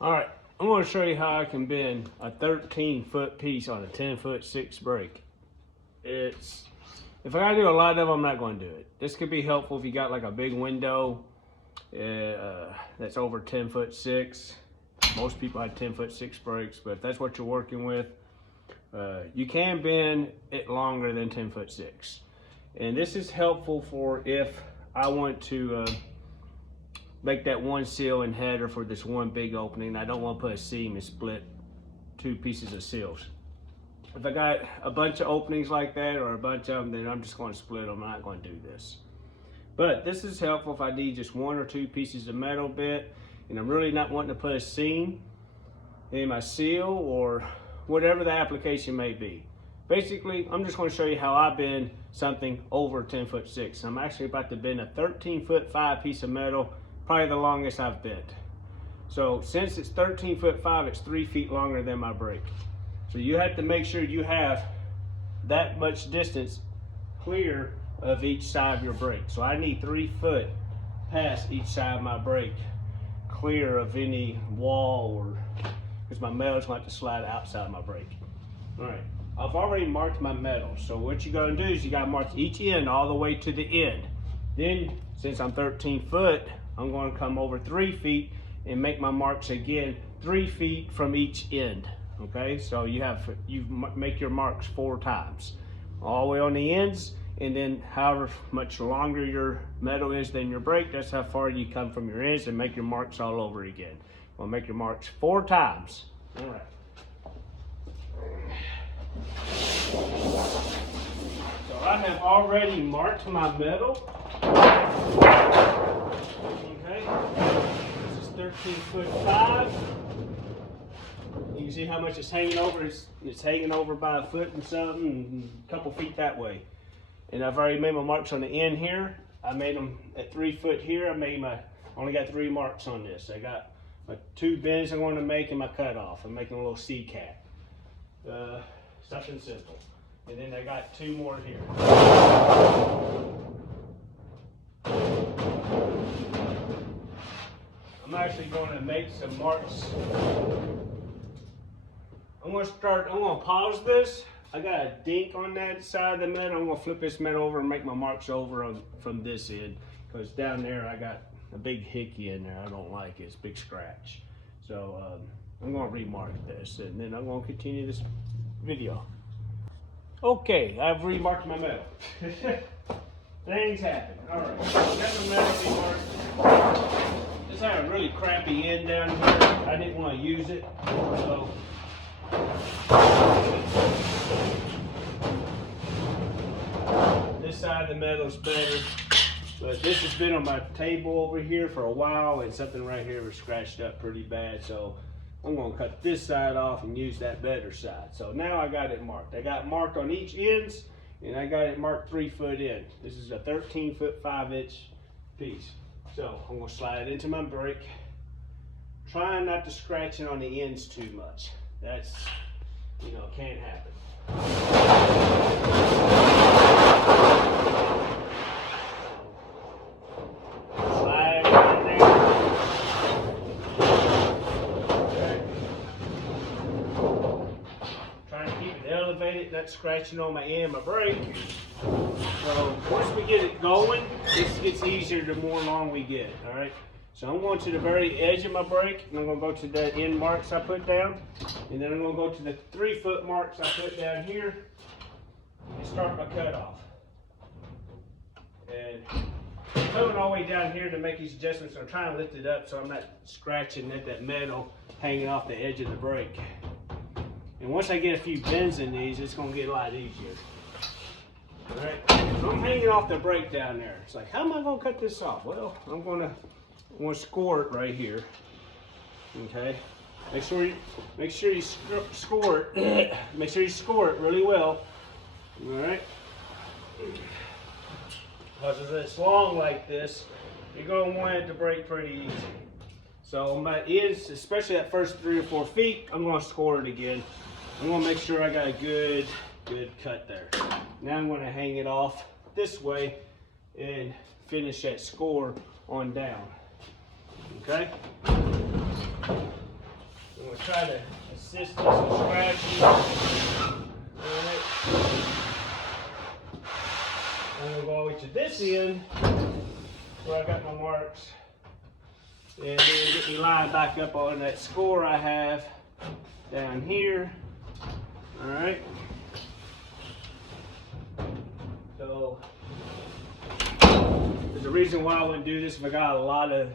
All right, I'm going to show you how I can bend a 13-foot piece on a 10-foot 6 brake. If I gotta do a lot of them, I'm not going to do it. This could be helpful if you got like a big window that's over 10-foot 6. Most people have 10-foot 6 brakes, but if that's what you're working with, you can bend it longer than 10-foot 6. And this is helpful for if I want to make that one sill and header for this one big opening. I don't want to put a seam and split 2 pieces of sills. If I got a bunch of openings like that or a bunch of them, then I'm just going to split them. I'm not going to do this. But this is helpful if I need just 1 or 2 pieces of metal bit and I'm really not wanting to put a seam in my sill or whatever the application may be. Basically, I'm just going to show you how I bend something over 10-foot 6. I'm actually about to bend a 13-foot 5 piece of metal, probably the longest I've bent. So since it's 13-foot 5, it's 3 feet longer than my brake. So you have to make sure you have that much distance clear of each side of your brake. So I need 3 foot past each side of my brake, clear of any wall or because my metal's going to have to slide outside of my brake. All right, I've already marked my metal. So what you're going to do is you got to mark each end all the way to the end. Then, since I'm 13 foot, I'm going to come over 3 feet and make my marks again 3 feet from each end. Okay, so you make your marks 4 times, all the way on the ends, and then however much longer your metal is than your brake, that's how far you come from your ends and make your marks all over again. We'll make your marks 4 times. All right. So I have already marked my metal. Okay. This is 13-foot 5. You can see how much it's hanging over. It's hanging over by a foot and something, and a couple feet that way. And I've already made my marks on the end here. I made them at 3 foot here. Only got 3 marks on this. I got my 2 bends I'm going to make and my cutoff. I'm making a little C-cap. Something simple. And then I got 2 more here. I'm actually going to make some marks. I'm going to pause this. I got a dink on that side of the metal. I'm going to flip this metal over and make my marks over from this end. Because down there I got a big hickey in there. I don't like it. It's a big scratch. So I'm going to remark this and then I'm going to continue this video. Okay, I've remarked my metal. Things happen. Alright, got my metal remarked. This had a really crappy end down here. I didn't want to use it. So this side of the metal is better. But this has been on my table over here for a while and something right here was scratched up pretty bad. So I'm going to cut this side off and use that better side. So now I got it marked. I got it marked on each ends and I got it marked 3 foot in. This is a 13-foot 5-inch piece. So I'm going to slide it into my brake. Trying not to scratch it on the ends too much. That's, can't happen. Not scratching on my end of my brake. So once we get it going, this gets easier the more long we get. All right. So I'm going to the very edge of my brake, and I'm going to go to the end marks I put down, and then I'm going to go to the 3 foot marks I put down here, and start my cutoff. And I'm coming all the way down here to make these adjustments. I'm trying to lift it up so I'm not scratching at that metal hanging off the edge of the brake. And once I get a few bends in these, it's going to get a lot easier. All right, so I'm hanging off the brake down there. It's like, how am I going to cut this off? Well, I'm going to score it right here. Okay, make sure you score it. Make sure you score it really well. All right, because if it's long like this, you're going to want it to break pretty easy. So my ends, especially that first 3 or 4 feet, I'm going to score it again. I'm going to make sure I got a good cut there. Now I'm going to hang it off this way and finish that score on down. Okay? I'm going to try to assist this with scratching. Alright. I'm going to go all the way to this end where I got my marks. And then get me lined back up on that score I have down here. Alright. So, there's a reason why I wouldn't do this if I got a lot of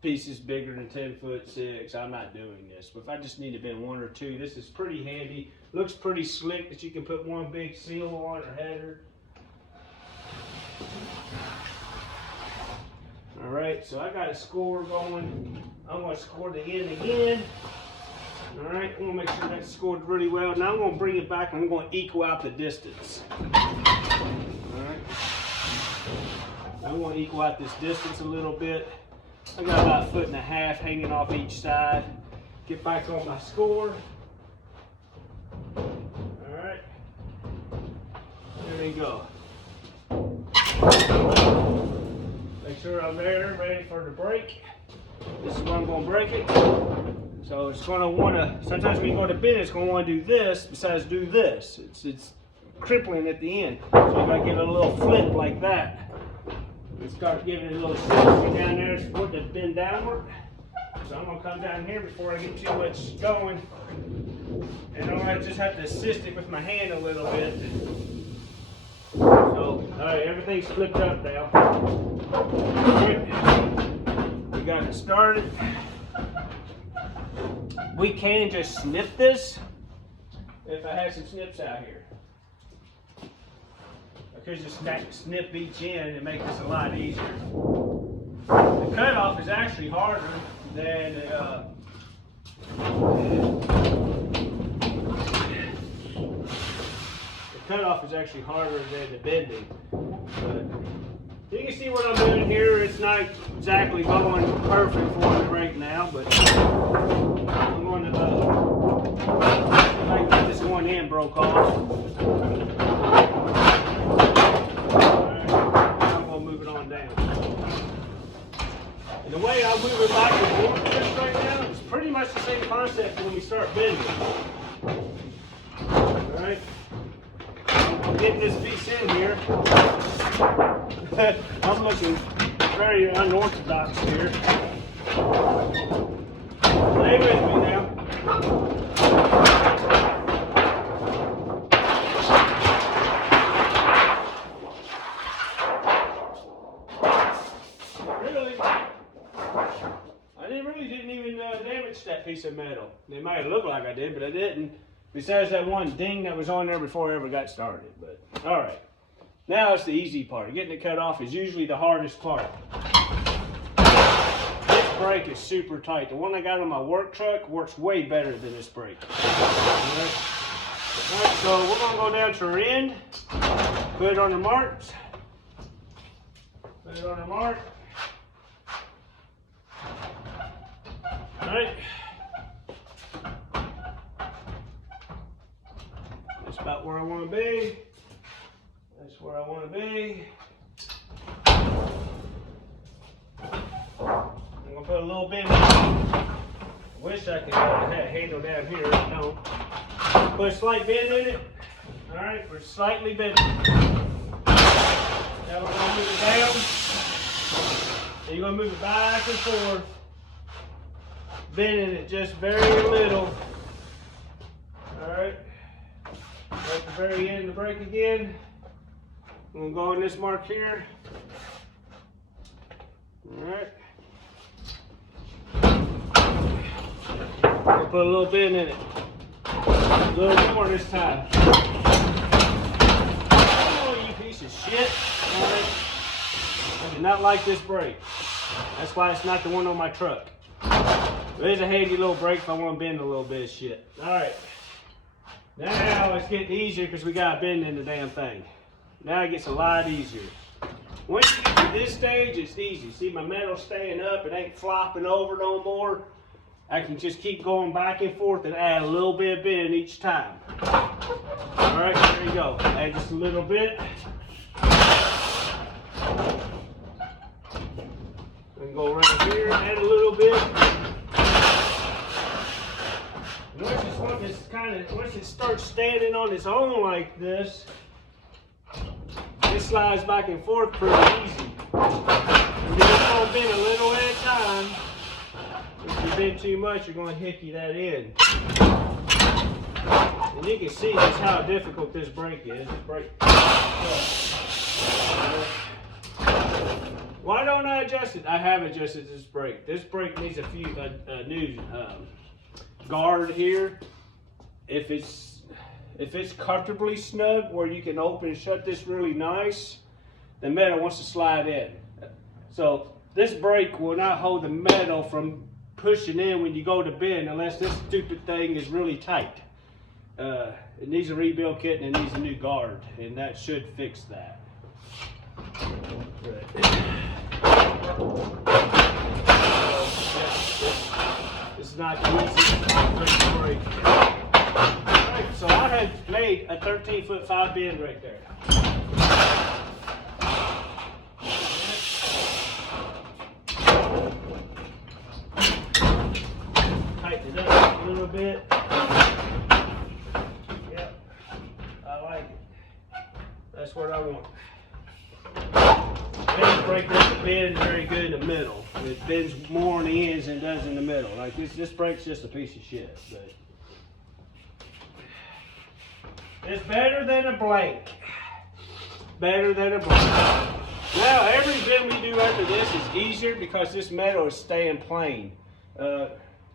pieces bigger than 10'6". I'm not doing this. But if I just need to bend one or two, this is pretty handy. Looks pretty slick that you can put one big seal on or header. Alright, so I got a score going. I'm going to score the end again. Alright, I'm going to make sure that's scored really well. Now I'm going to bring it back and I'm going to equal out the distance. Alright. I'm going to equal out this distance a little bit. I got about 1.5 feet hanging off each side. Get back on my score. Alright. There we go. Make sure I'm there, ready for the break. This is where I'm going to break it. So it's going to want to, sometimes when you go to bend, it's going to want to do this besides do this. It's crippling at the end. So you got to give it a little flip like that. And start giving it a little shift down there. It's supposed to bend downward. So I'm going to come down here before I get too much going. And I might just have to assist it with my hand a little bit. So, alright, everything's flipped up now. Alright, we got it started. We can just snip this if I had some snips out here. I could just snip each end and make this a lot easier. The cutoff is actually harder than the cutoff is actually harder than the bending. But you can see what I'm doing here. It's not exactly going perfect for me right now, but I'm going to see if I can get this one end broke off. Alright, I'm going to move it on down. And the way I move it back and forth just right now is pretty much the same concept when we start bending. Alright. I'm getting this piece in here. I'm looking very unorthodox here. Stay with me now. I didn't even damage that piece of metal. It might have looked like I did, but I didn't. Besides that one ding that was on there before I ever got started. But all right, now it's the easy part. Getting it cut off is usually the hardest part. This brake is super tight. The one I got on my work truck works way better than this brake. All right, so we're gonna go down to our end. Put it on the marks. Put it on the mark. All right. That's about where I want to be. That's where I want to be. I'm going to put a little bit in. I wish I could have a handle down here. I don't. Put a slight bend in it. Alright, we're slightly bending. Now we're going to move it down. And you're going to move it back and forth. Bending it just very little. Alright. At the very end of the brake again. I'm going to go on this mark here. Alright. I'll put a little bend in it. A little more this time. Oh, you piece of shit. Alright. I do not like this brake. That's why it's not the one on my truck. There's a handy little brake if I want to bend a little bit of shit. Alright. Now it's getting easier because we got to bend in the damn thing. Now it gets a lot easier. Once you get to this stage, it's easy. See my metal staying up, it ain't flopping over no more. I can just keep going back and forth and add a little bit of bend each time. Alright, there you go. Add just a little bit. And go right here, add a little bit. once it starts standing on its own like this, it slides back and forth pretty easy. And then it's gonna bend a little at a time. If you bend too much, you're gonna hickey that in. And you can see just how difficult this brake is. Why don't I adjust it? I have adjusted this brake. This brake needs a new guard here. If it's comfortably snug where you can open and shut this really nice, the metal wants to slide in. So this brake will not hold the metal from pushing in when you go to bend unless this stupid thing is really tight. It needs a rebuild kit and it needs a new guard, and that should fix that. It's not the easiest brake. Right, so I had made a 13-foot 5 bend right there. Tighten it up a little bit. Yep, I like it. That's what I want. This brake doesn't bend very good in the middle. It bends more on the ends than it does in the middle. Like this brake's just a piece of shit. But it's better than a blank. Better than a blank. Now every bend we do after this is easier because this metal is staying plain.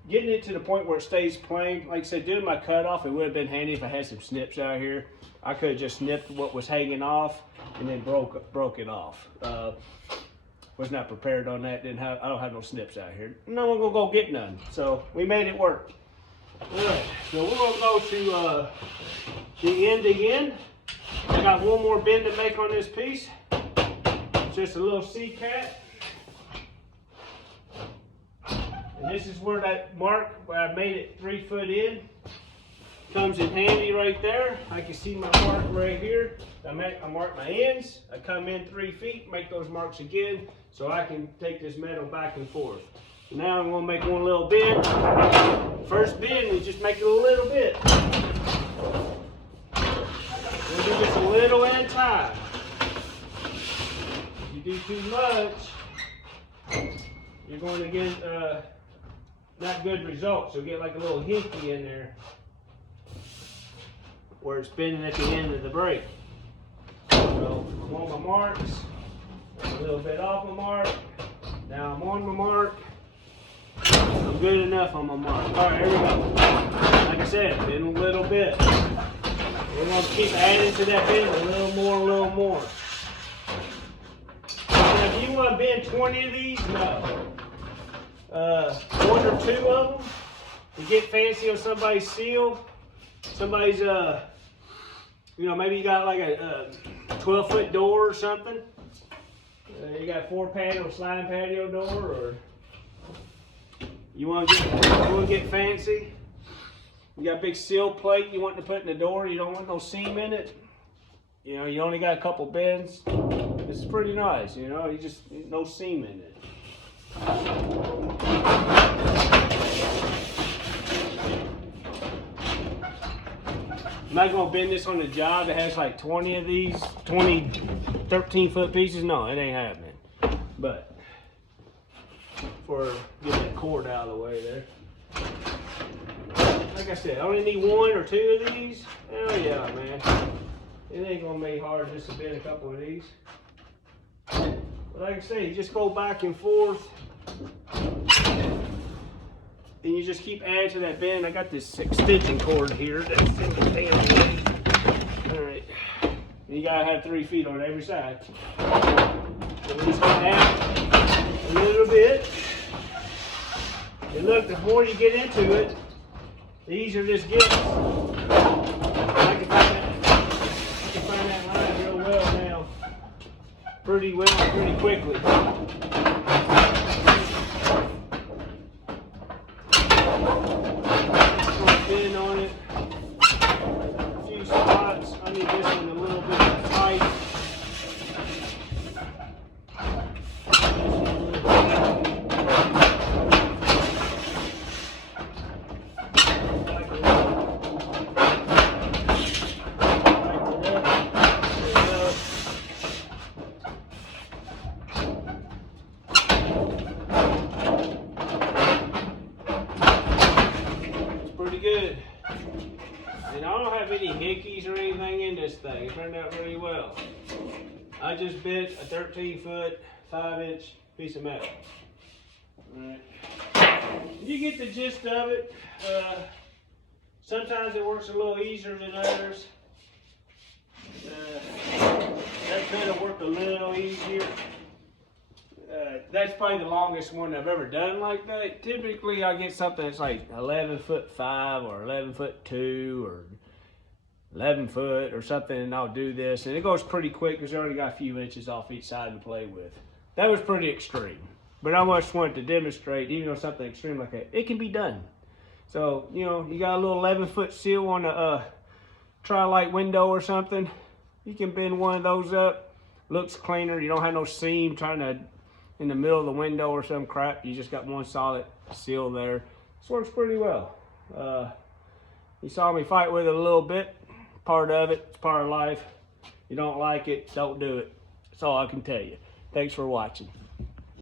Getting it to the point where it stays plain, like I said, doing my cutoff, it would have been handy if I had some snips out here. I could have just snipped what was hanging off and then broke it off. Was not prepared on that. I don't have no snips out here. No one gonna go get none. So we made it work. All right. So we're gonna go to the end again. I got one more bend to make on this piece. Just a little C-cat. And this is where that mark where I made it 3 foot in comes in handy right there. I can see my mark right here. I mark my ends. I come in 3 feet, make those marks again, so I can take this metal back and forth. Now I'm going to make one little bend. First bend, we just make it a little bit. We'll do this a little at a time. If you do too much, you're going to get not good results. You'll get like a little hinky in there where it's bending at the end of the brake. So I'm on my marks, a little bit off my mark. Now I'm on my mark. I'm good enough on my mark. All right, here we go. Like I said, bend a little bit. We're going to keep adding to that bend a little more, a little more. Now, if you want to bend 20 of these, no. 1 or 2 of them to get fancy on somebody's sill. Somebody's, maybe you got like a 12-foot door or something. You got 4-panel sliding patio door, or you want to get fancy. You got a big sill plate you want to put in the door. You don't want no seam in it. You know, you only got a couple bends. This is pretty nice. You know, you just no seam in it. I'm not going to bend this on a job that has like 20 of these, 20 13-foot pieces. No, it ain't happening. But for getting that cord out of the way there. Like I said, I only need 1 or 2 of these. Hell yeah, man. It ain't going to be hard just to bend a couple of these. But like I say, you just go back and forth. And you just keep adding to that bend. I got this extension cord here that's in the damn way. Alright. You gotta have 3 feet on every side. So we're just gonna add a little bit. And look, the more you get into it, the easier this gets. I can find that line real well now. Pretty quickly. Bend on it. A few spots. I need this one a little bit tight. any hickeys or anything in this thing. It turned out really well. I just bit a 13-foot, 5-inch piece of metal. Alright. You get the gist of it. Sometimes it works a little easier than others. That could have worked a little easier. That's probably the longest one I've ever done like that. Typically I get something that's like 11'5" or 11'2" or 11 foot or something, and I'll do this, and it goes pretty quick because I already got a few inches off each side to play with. That was pretty extreme, but I just wanted to demonstrate, even though something extreme like that, it can be done. So, you know, you got a little 11-foot sill on a tri-light window or something, you can bend one of those up. Looks cleaner. You don't have no seam trying to in the middle of the window or some crap. You just got one solid sill there. This works pretty well. You saw me fight with it a little bit. Part of it. It's part of life. You don't like it, don't do it. That's all I can tell you. Thanks for watching.